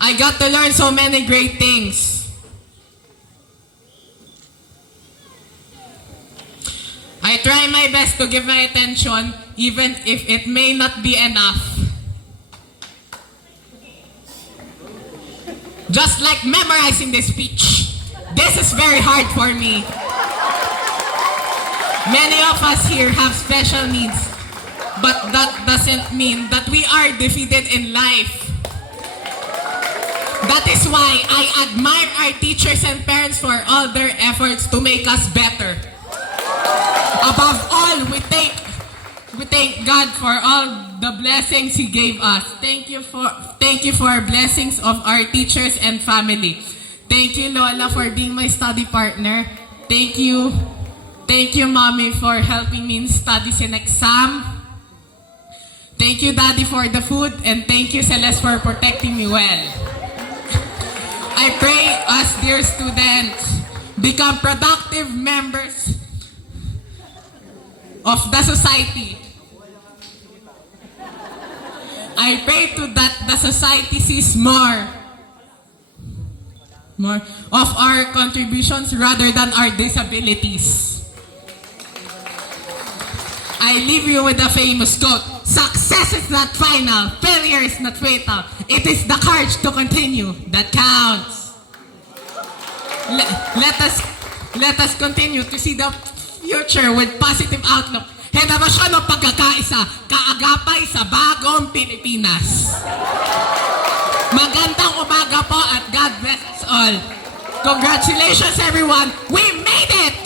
I got to learn so many great things. I try my best to give my attention even if it may not be enough. Just like memorizing the speech. This is very hard for me. Many of us here have special needs, but that doesn't mean that we are defeated in life. That is why I admire our teachers and parents for all their efforts to make us better. Above all, we thank God for all the blessings He gave us. Thank you for blessings of our teachers and family. Thank you, Lola, for being my study partner. Thank you, Mommy, for helping me in studies and exam. Thank you, Daddy, for the food, and thank you, Celeste, for protecting me well. I pray us, dear students, become productive members of the society. I pray that the society sees more of our contributions rather than our disabilities. I leave you with a famous quote: success is not final, failure is not fatal. It is the courage to continue that counts. Let us continue to see the future with positive outlook. Henerasyon ng pagkakaisa, kaagapay sa bagong Pilipinas. Magandang umaga po at God bless us all. Congratulations everyone, we made it!